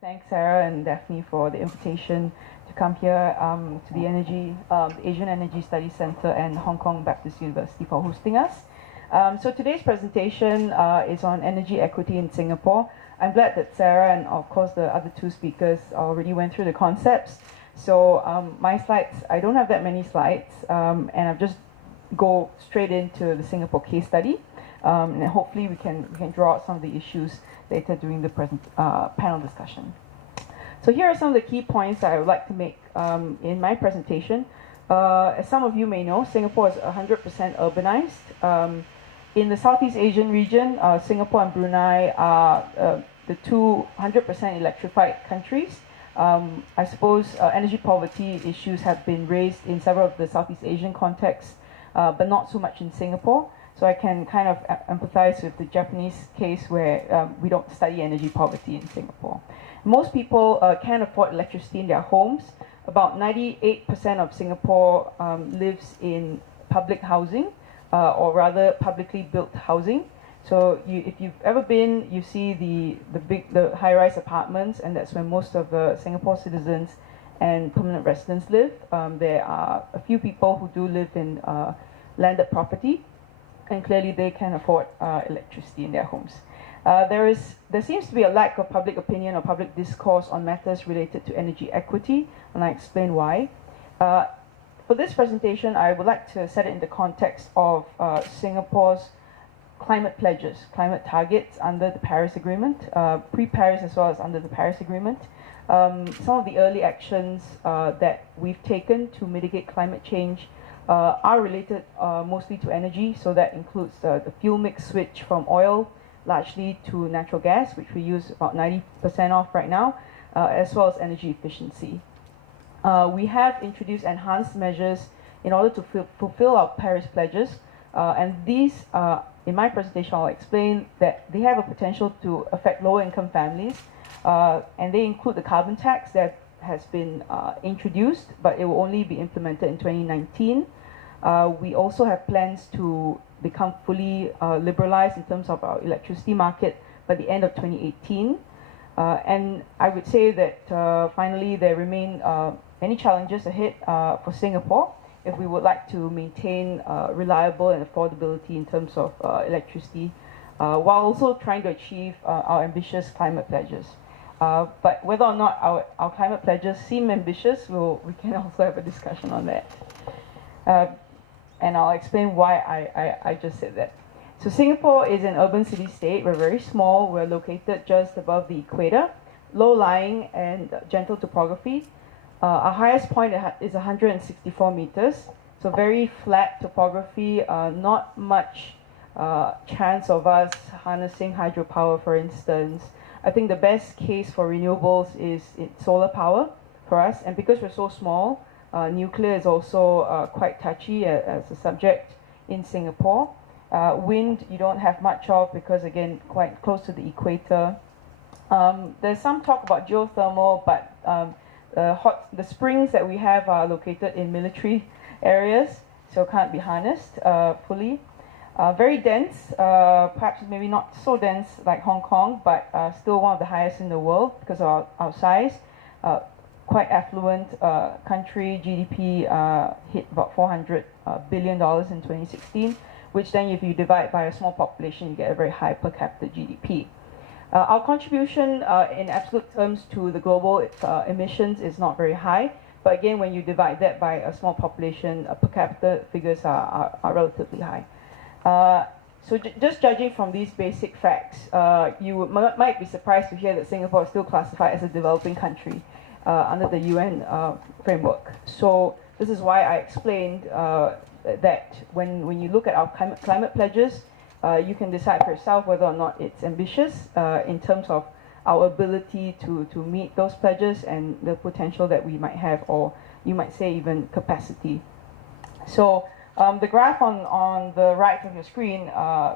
Thanks, Sarah and Daphne, for the invitation to come here to the Asian Energy Studies Center and Hong Kong Baptist University for hosting us. So today's presentation is on energy equity in Singapore. I'm glad that Sarah and of course the other two speakers already went through the concepts. So my slides, I don't have that many slides, and I'll just go straight into the Singapore case study, and hopefully we can draw out some of the issues later during the panel discussion. So here are some of the key points that I would like to make in my presentation. As some of you may know, Singapore is 100% urbanized. In the Southeast Asian region, Singapore and Brunei are the two 100% electrified countries. I suppose energy poverty issues have been raised in several of the Southeast Asian contexts, but not so much in Singapore. So I can kind of empathize with the Japanese case where we don't study energy poverty in Singapore. Most people can't afford electricity in their homes. About 98% of Singapore lives in public housing, or rather publicly built housing. So if you've ever been, you see the high-rise apartments, and that's where most of Singapore citizens and permanent residents live. There are a few people who do live in landed property, and clearly they can afford electricity in their homes. There seems to be a lack of public opinion or public discourse on matters related to energy equity, and I explain why. For this presentation, I would like to set it in the context of Singapore's climate pledges, climate targets under the Paris Agreement, pre-Paris as well as under the Paris Agreement. Some of the early actions that we've taken to mitigate climate change are related mostly to energy, so that includes the fuel mix switch from oil largely to natural gas, which we use about 90% of right now, as well as energy efficiency. We have introduced enhanced measures in order to fulfill our Paris pledges, and these, in my presentation, I'll explain that they have a potential to affect lower-income families, and they include the carbon tax that has been introduced, but it will only be implemented in 2019. We also have plans to become fully liberalized in terms of our electricity market by the end of 2018. And I would say that finally there remain many challenges ahead for Singapore if we would like to maintain reliable and affordability in terms of electricity, while also trying to achieve our ambitious climate pledges. But whether or not our climate pledges seem ambitious, we can also have a discussion on that. And I'll explain why I just said that. So Singapore is an urban city-state. We're very small. We're located just above the equator, low-lying and gentle topography. Our highest point is 164 meters, so very flat topography, not much chance of us harnessing hydropower, for instance. I think the best case for renewables is solar power for us, and because we're so small, nuclear is also quite touchy as a subject in Singapore. Wind you don't have much of because, again, quite close to the equator. There's some talk about geothermal, but the springs that we have are located in military areas, so can't be harnessed fully. Very dense, perhaps maybe not so dense like Hong Kong, but still one of the highest in the world because of our size. Quite affluent country, GDP hit about $400 billion in 2016, which then if you divide by a small population, you get a very high per capita GDP. Our contribution in absolute terms to the global emissions is not very high, but again, when you divide that by a small population, per capita figures are relatively high. So just judging from these basic facts, you might be surprised to hear that Singapore is still classified as a developing country under the UN framework. So this is why I explained that when you look at our climate pledges, you can decide for yourself whether or not it's ambitious in terms of our ability to meet those pledges and the potential that we might have, or you might say even capacity. So the graph on the right of your screen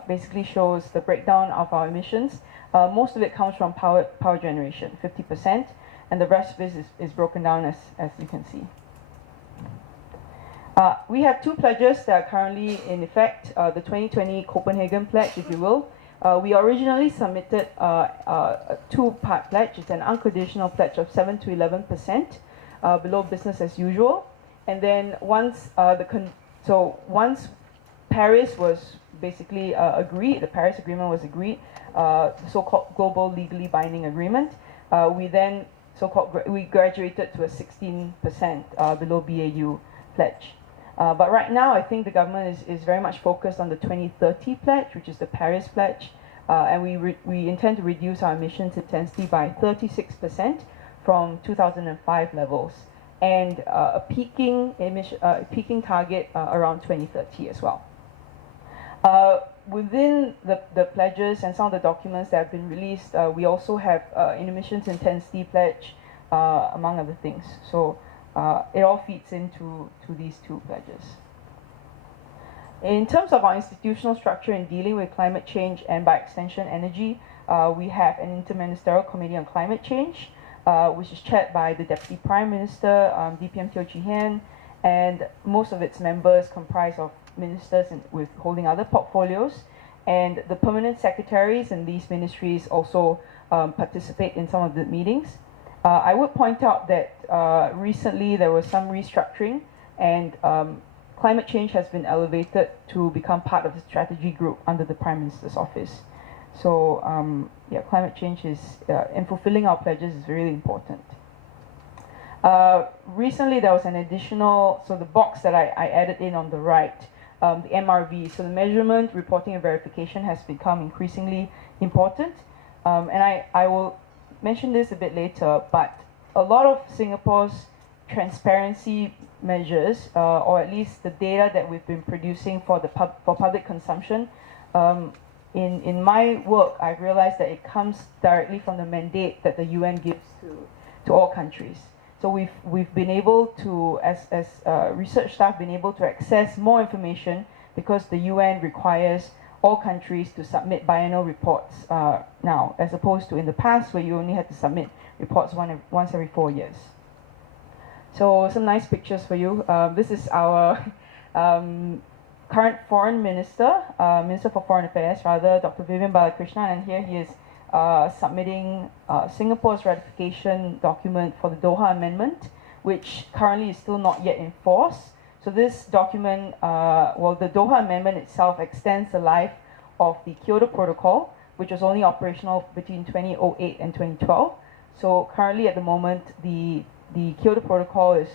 basically shows the breakdown of our emissions. Most of it comes from power generation, 50%, and the rest of it is broken down as you can see. We have two pledges that are currently in effect, the 2020 Copenhagen Pledge, if you will, We originally submitted a two-part pledge. It's an unconditional pledge of 7 to 11% below business as usual. And then once once Paris was basically agreed, the Paris Agreement was agreed, the so-called global legally binding agreement, we then we graduated to a 16% below BAU pledge. But right now, I think the government is very much focused on the 2030 pledge, which is the Paris pledge, and we intend to reduce our emissions intensity by 36% from 2005 levels, and a peaking target around 2030 as well. Within the pledges and some of the documents that have been released, we also have an emissions intensity pledge, among other things. So it all feeds into these two pledges. In terms of our institutional structure in dealing with climate change and by extension energy, we have an Interministerial Committee on Climate Change, which is chaired by the Deputy Prime Minister, DPM Teo Chee Hean, and most of its members comprise of ministers with holding other portfolios, and the permanent secretaries in these ministries also participate in some of the meetings. I would point out that recently there was some restructuring, and climate change has been elevated to become part of the strategy group under the Prime Minister's office. So yeah, climate change is, and fulfilling our pledges is really important. Recently there was an additional, so the box that I added in on the right, the MRV, so the measurement, reporting and verification has become increasingly important. And I will mention this a bit later, but a lot of Singapore's transparency measures, or at least the data that we've been producing for public consumption, in my work, I've realized that it comes directly from the mandate that the UN gives to all countries. So we've been able to, as research staff, been able to access more information because the UN requires all countries to submit biennial reports now, as opposed to in the past where you only had to submit reports once every 4 years. So some nice pictures for you. This is our current Foreign Minister, Minister for Foreign Affairs, rather, Dr. Vivian Balakrishnan, and here he is submitting Singapore's ratification document for the Doha Amendment, which currently is still not yet in force. So this document, well, the Doha Amendment itself extends the life of the Kyoto Protocol, which was only operational between 2008 and 2012. So currently at the moment, the Kyoto Protocol is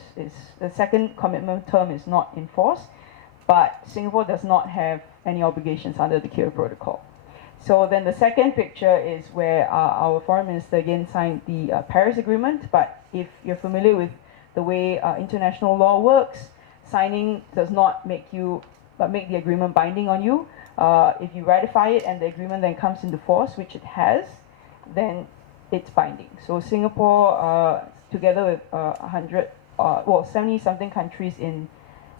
the second commitment term is not in force, but Singapore does not have any obligations under the Kyoto Protocol. So then the second picture is where our Foreign Minister again signed the Paris Agreement, but if you're familiar with the way international law works, signing does not make the agreement binding on you. If you ratify it and the agreement then comes into force, which it has, then it's binding. So Singapore, together with 70-something countries in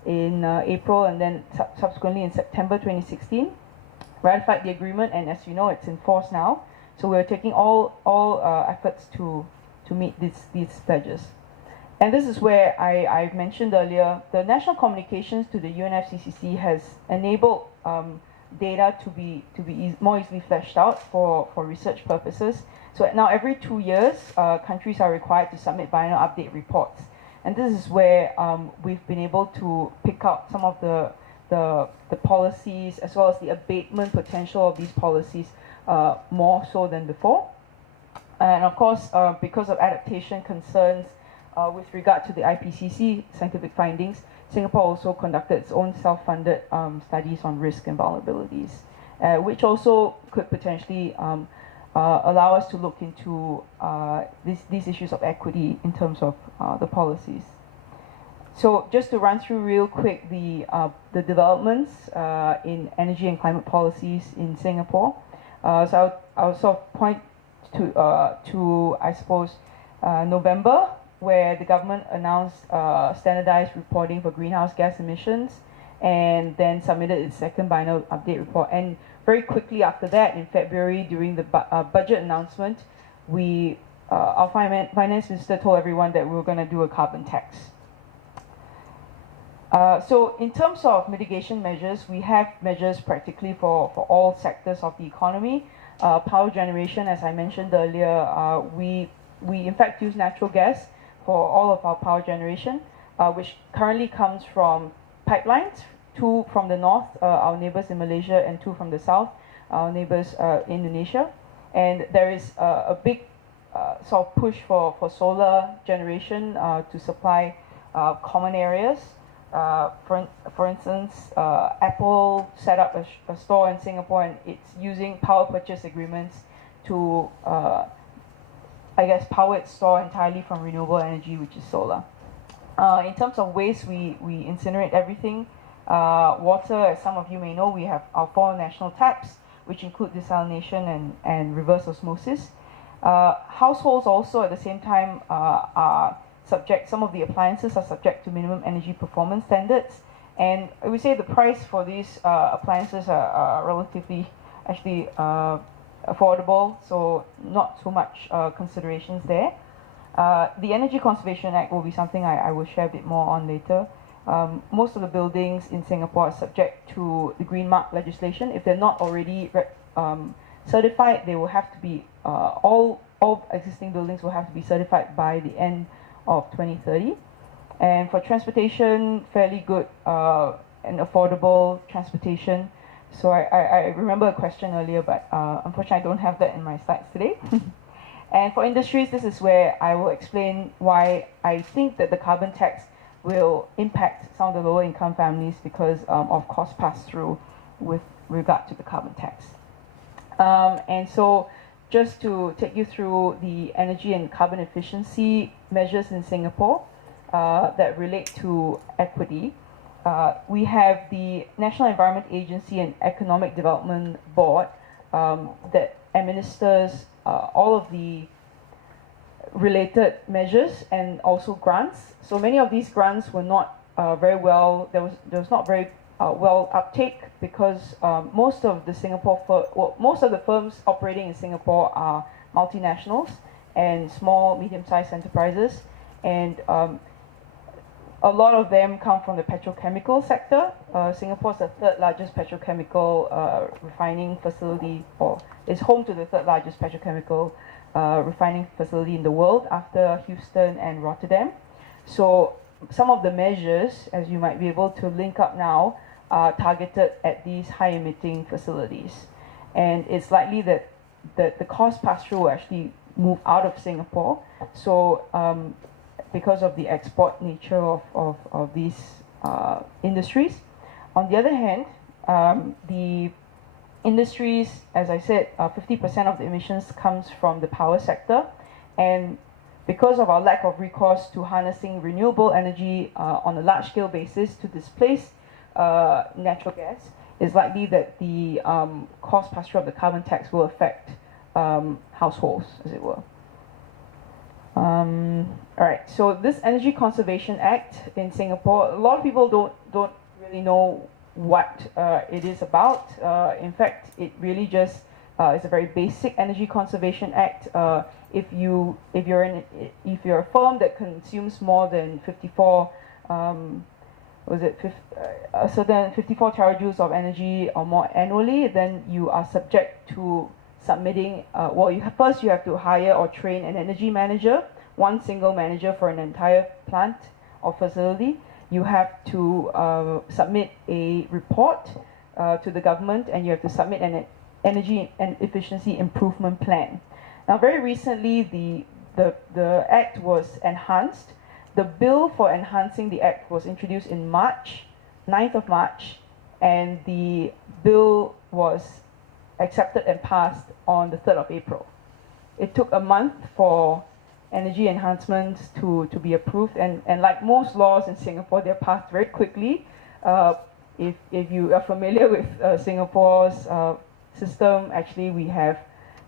April and then subsequently in September 2016, ratified the agreement, and as you know, it's in force now. So we're taking all efforts to meet these pledges. And this is where I mentioned earlier, the national communications to the UNFCCC has enabled data to be more easily fleshed out for research purposes. So now every 2 years, countries are required to submit biennial update reports. And this is where we've been able to pick out some of the policies as well as the abatement potential of these policies more so than before. And of course, because of adaptation concerns with regard to the IPCC scientific findings, Singapore also conducted its own self-funded studies on risk and vulnerabilities, which also could potentially allow us to look into these issues of equity in terms of the policies. So just to run through real quick the developments in energy and climate policies in Singapore. So I'll sort of point to I suppose November, where the government announced standardized reporting for greenhouse gas emissions, and then submitted its second biennial update report. And very quickly after that, in February, during the budget announcement, our finance minister told everyone that we were going to do a carbon tax. So in terms of mitigation measures, we have measures practically for all sectors of the economy. Power generation, as I mentioned earlier, we in fact use natural gas for all of our power generation, which currently comes from pipelines, two from the north, our neighbors in Malaysia, and two from the south, our neighbors in Indonesia. And there is a big sort of push for solar generation to supply common areas. For instance, Apple set up a store in Singapore, and it's using power purchase agreements to, I guess, power its store entirely from renewable energy, which is solar. In terms of waste, we incinerate everything. Water, as some of you may know, we have our 4 national taps, which include desalination and reverse osmosis. Households also, at the same time, are subject, some of the appliances are subject to minimum energy performance standards, and I would say the price for these appliances are relatively actually affordable, so not so much considerations there. The Energy Conservation Act will be something I will share a bit more on later. Most of the buildings in Singapore are subject to the Green Mark legislation. If they're not already certified, they will have to be, all existing buildings will have to be certified by the end of 2030. And for transportation, fairly good and affordable transportation. So I remember a question earlier, but unfortunately I don't have that in my slides today. And for industries, this is where I will explain why I think that the carbon tax will impact some of the lower income families because of cost pass-through with regard to the carbon tax. And so just to take you through the energy and carbon efficiency measures in Singapore that relate to equity, we have the National Environment Agency and Economic Development Board that administers all of the related measures and also grants. So many of these grants were not very well, there was not very well uptake because most of the firms operating in Singapore are multinationals and small, medium-sized enterprises, and a lot of them come from the petrochemical sector. Singapore is the 3rd largest petrochemical refining facility, or is home to the 3rd largest petrochemical refining facility in the world after Houston and Rotterdam. So some of the measures, as you might be able to link up now, are targeted at these high-emitting facilities. And it's likely that the cost pass-through will actually move out of Singapore. So because of the export nature of these industries. On the other hand, the industries, as I said, 50% of the emissions comes from the power sector. And because of our lack of recourse to harnessing renewable energy on a large-scale basis to displace natural gas, it's likely that the cost pass-through of the carbon tax will affect households, as it were. All right, so this Energy Conservation Act in Singapore, a lot of people don't really know what it is about. In fact, it really just is a very basic Energy Conservation Act. If you're a firm that consumes more than 54 a certain 54 terajoules of energy or more annually, then you are subject to submitting, first you have to hire or train an energy manager, one single manager for an entire plant or facility. You have to submit a report to the government, and you have to submit an energy and efficiency improvement plan. Now, very recently, the act was enhanced. The bill for enhancing the act was introduced in March, 9th of March, and the bill was accepted and passed on the 3rd of April. It took a month for energy enhancements to be approved, and like most laws in Singapore, they're passed very quickly. If you are familiar with Singapore's system, actually we have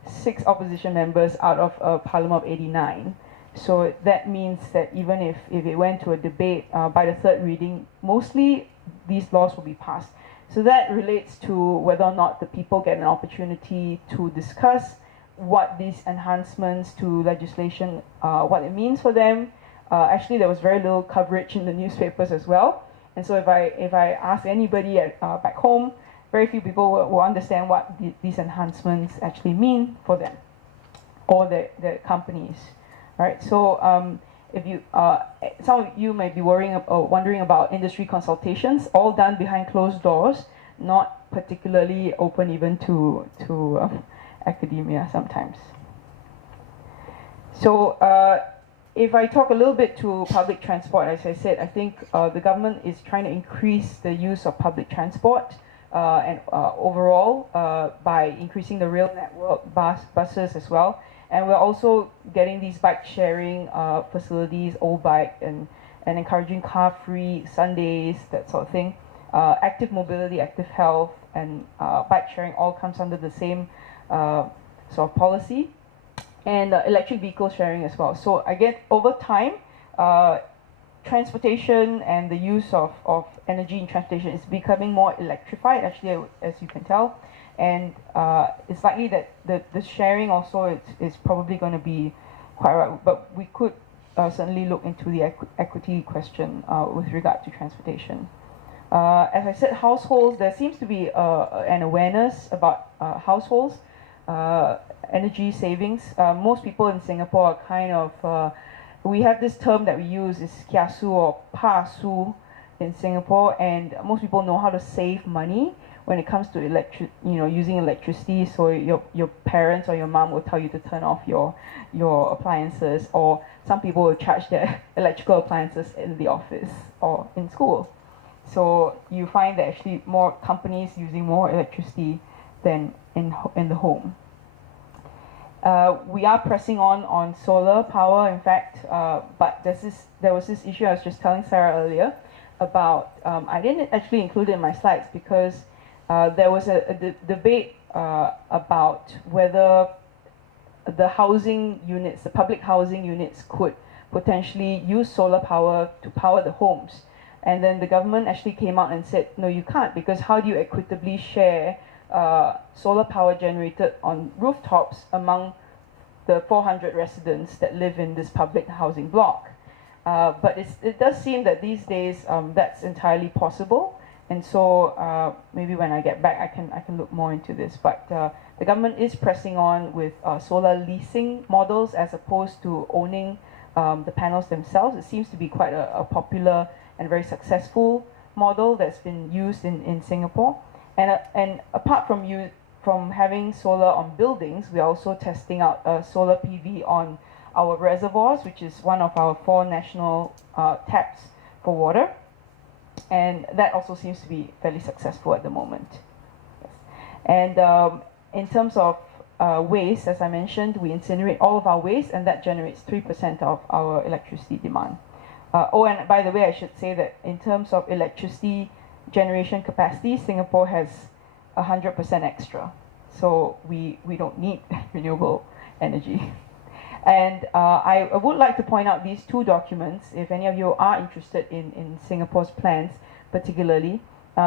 6 opposition members out of a parliament of 89. So that means that even if it went to a debate by the 3rd reading, mostly these laws will be passed. So that relates to whether or not the people get an opportunity to discuss what these enhancements to legislation, what it means for them. Actually, there was very little coverage in the newspapers as well. And so if I ask anybody back home, very few people will understand what these enhancements actually mean for them or the companies, right? So if you, some of you may be wondering about industry consultations, all done behind closed doors, not particularly open even to academia sometimes. So if I talk a little bit to public transport, as I said, I think the government is trying to increase the use of public transport and overall by increasing the rail network, buses as well. And we're also getting these bike sharing facilities, old bike, and encouraging car-free Sundays, that sort of thing. Active mobility, active health, and bike sharing all comes under the same sort of policy. And electric vehicle sharing as well. So again, over time, transportation and the use of energy in transportation is becoming more electrified, actually, as you can tell. And it's likely that the sharing also is probably going to be quite right. But we could certainly look into the equity question with regard to transportation. As I said, households, there seems to be an awareness about households, energy savings. Most people in Singapore are kind of, we have this term that we use is kiasu or pasu in Singapore, and most people know how to save money when it comes to using electricity. So your parents or your mom will tell you to turn off your appliances, or some people will charge their electrical appliances in the office or in school. So you find that actually more companies using more electricity than in the home. We are pressing on solar power, in fact, but there was this issue I was just telling Sarah earlier about, I didn't actually include it in my slides because there was a debate about whether the housing units, the public housing units, could potentially use solar power to power the homes. And then the government actually came out and said, no, you can't, because how do you equitably share solar power generated on rooftops among the 400 residents that live in this public housing block? But it does seem that these days that's entirely possible. And so maybe when I get back, I can look more into this. But the government is pressing on with solar leasing models as opposed to owning the panels themselves. It seems to be quite a popular and very successful model that's been used in Singapore. And apart from having solar on buildings, we're also testing out solar PV on our reservoirs, which is one of our 4 national taps for water. And that also seems to be fairly successful at the moment. Yes. And in terms of waste, as I mentioned, we incinerate all of our waste, and that generates 3% of our electricity demand. Oh, and by the way, I should say that in terms of electricity generation capacity, Singapore has 100% extra. So we don't need renewable energy. And I would like to point out these 2 documents, if any of you are interested in Singapore's plans particularly.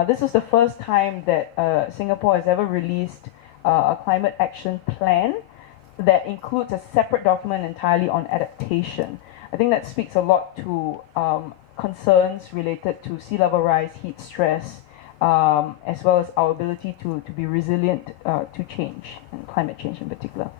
This is the first time that Singapore has ever released a climate action plan that includes a separate document entirely on adaptation. I think that speaks a lot to concerns related to sea level rise, heat stress, as well as our ability to be resilient to change, and climate change in particular.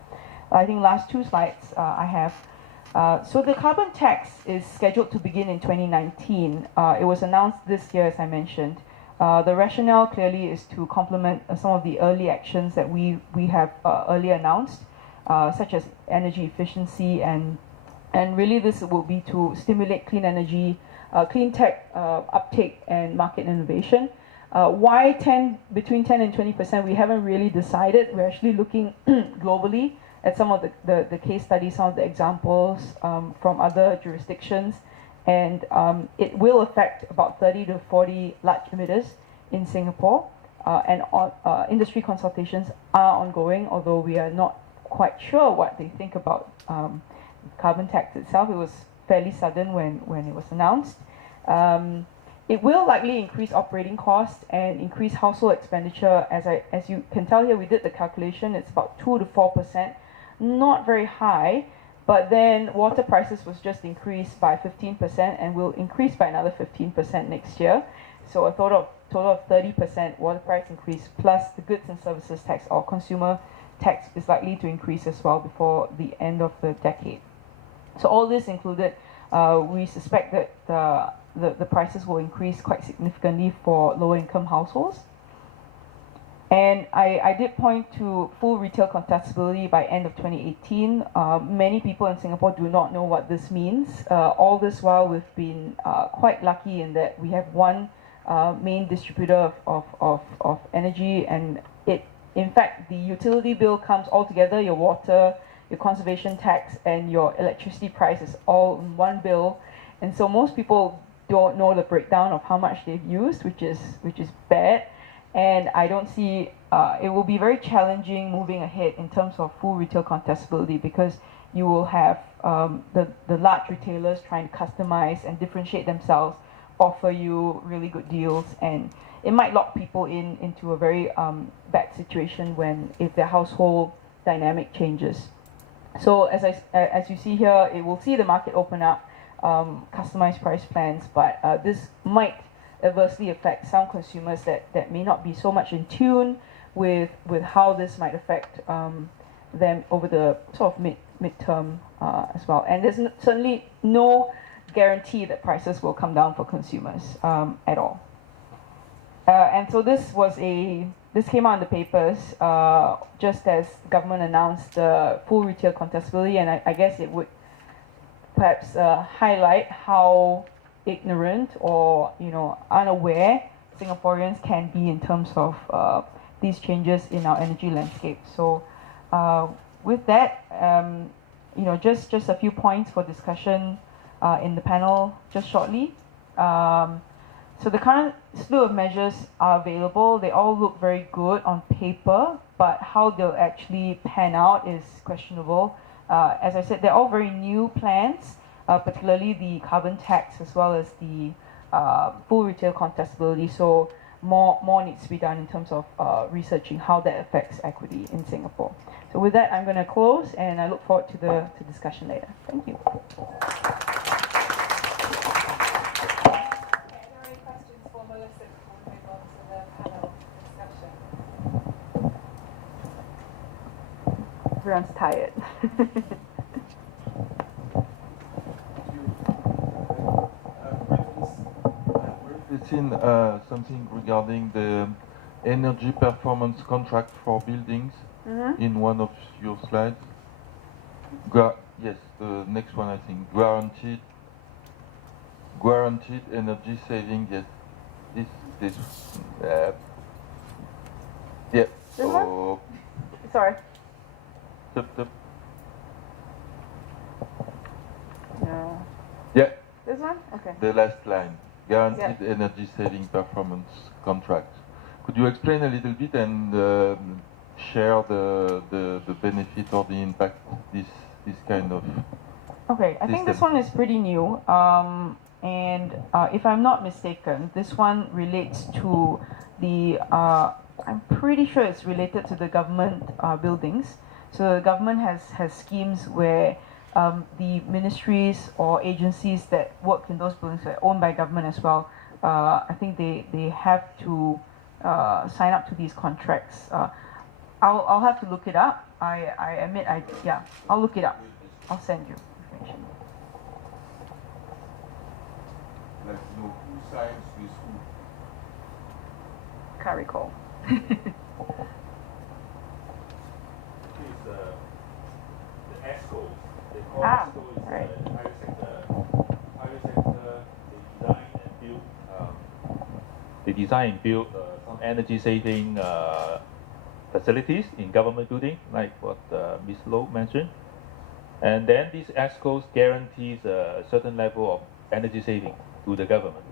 I think last 2 slides I have. So the carbon tax is scheduled to begin in 2019. It was announced this year, as I mentioned. The rationale clearly is to complement some of the early actions that we have earlier announced, such as energy efficiency, and really this will be to stimulate clean energy, clean tech uptake and market innovation. Why between 10 and 20%? We haven't really decided. We're actually looking globally at some of the case studies, some of the examples from other jurisdictions, and it will affect about 30 to 40 large emitters in Singapore, and industry consultations are ongoing, although we are not quite sure what they think about carbon tax itself. It was fairly sudden when it was announced. It will likely increase operating costs and increase household expenditure. As you can tell here, we did the calculation. It's about 2 to 4%, not very high, But then water prices was just increased by 15% and will increase by another 15% next year. So a total of 30% water price increase plus the goods and services tax or consumer tax is likely to increase as well before the end of the decade. So all this included, we suspect that the prices will increase quite significantly for lower income households. And I did point to full retail contestability by end of 2018. Many people in Singapore do not know what this means. All this while we've been quite lucky in that we have one main distributor of energy, and in fact the utility bill comes all together, your water, your conservation tax and your electricity price is all in one bill. And so most people don't know the breakdown of how much they've used, which is bad. And I don't see, it will be very challenging moving ahead in terms of full retail contestability, because you will have the large retailers trying to customize and differentiate themselves, offer you really good deals, and it might lock people into a very bad situation if their household dynamic changes. So as you see here, it will see the market open up, customized price plans, but this might adversely affect some consumers that may not be so much in tune with how this might affect them over the sort of midterm as well. And there's certainly no guarantee that prices will come down for consumers at all. And so this came out in the papers just as government announced full retail contestability, and I guess it would perhaps highlight how ignorant or unaware Singaporeans can be in terms of these changes in our energy landscape. So with that, just a few points for discussion in the panel just shortly. So the current slew of measures are available. They all look very good on paper, but how they'll actually pan out is questionable. As I said, they're all very new plans, particularly the carbon tax as well as the full retail contestability. So more needs to be done in terms of researching how that affects equity in Singapore. So with that, I'm going to close, and I look forward to the discussion later. Thank you. Everyone's tired. We've seen something regarding the energy performance contract for buildings in one of your slides. Yes, the next one, I think. Guaranteed energy saving. Yes, this. Yeah. This one? Sorry. Tip. No. Yeah. This one? Okay. The last line. Guaranteed energy saving performance contract. Could you explain a little bit and share the benefit or the impact this kind of Okay, I think this one is pretty new. And if I'm not mistaken, this one relates to the, I'm pretty sure it's related to the government buildings. So the government has schemes where the ministries or agencies that work in those buildings are owned by government as well. I think they have to sign up to these contracts. I'll have to look it up. I admit, I'll look it up. I'll send you information. Like, who signs with who? Can't recall. The ESCOs. They call ESCO is right. the private sector. They design and build some energy saving facilities in government building, like what Ms. Loh mentioned. And then these ESCOs guarantees a certain level of energy saving to the government.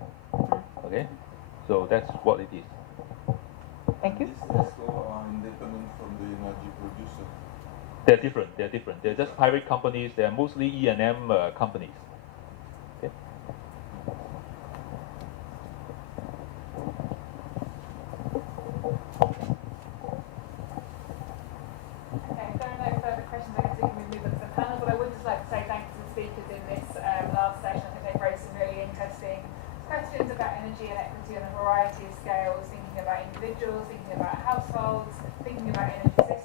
Okay, so that's what it is. Thank you. These ESCO are independent from the energy producer. They're different. They're just private companies. They're mostly E&M companies. Okay. Okay, if there are no further questions, I guess we can move to the panel, but I would just like to individuals, thinking about households, thinking about energy systems.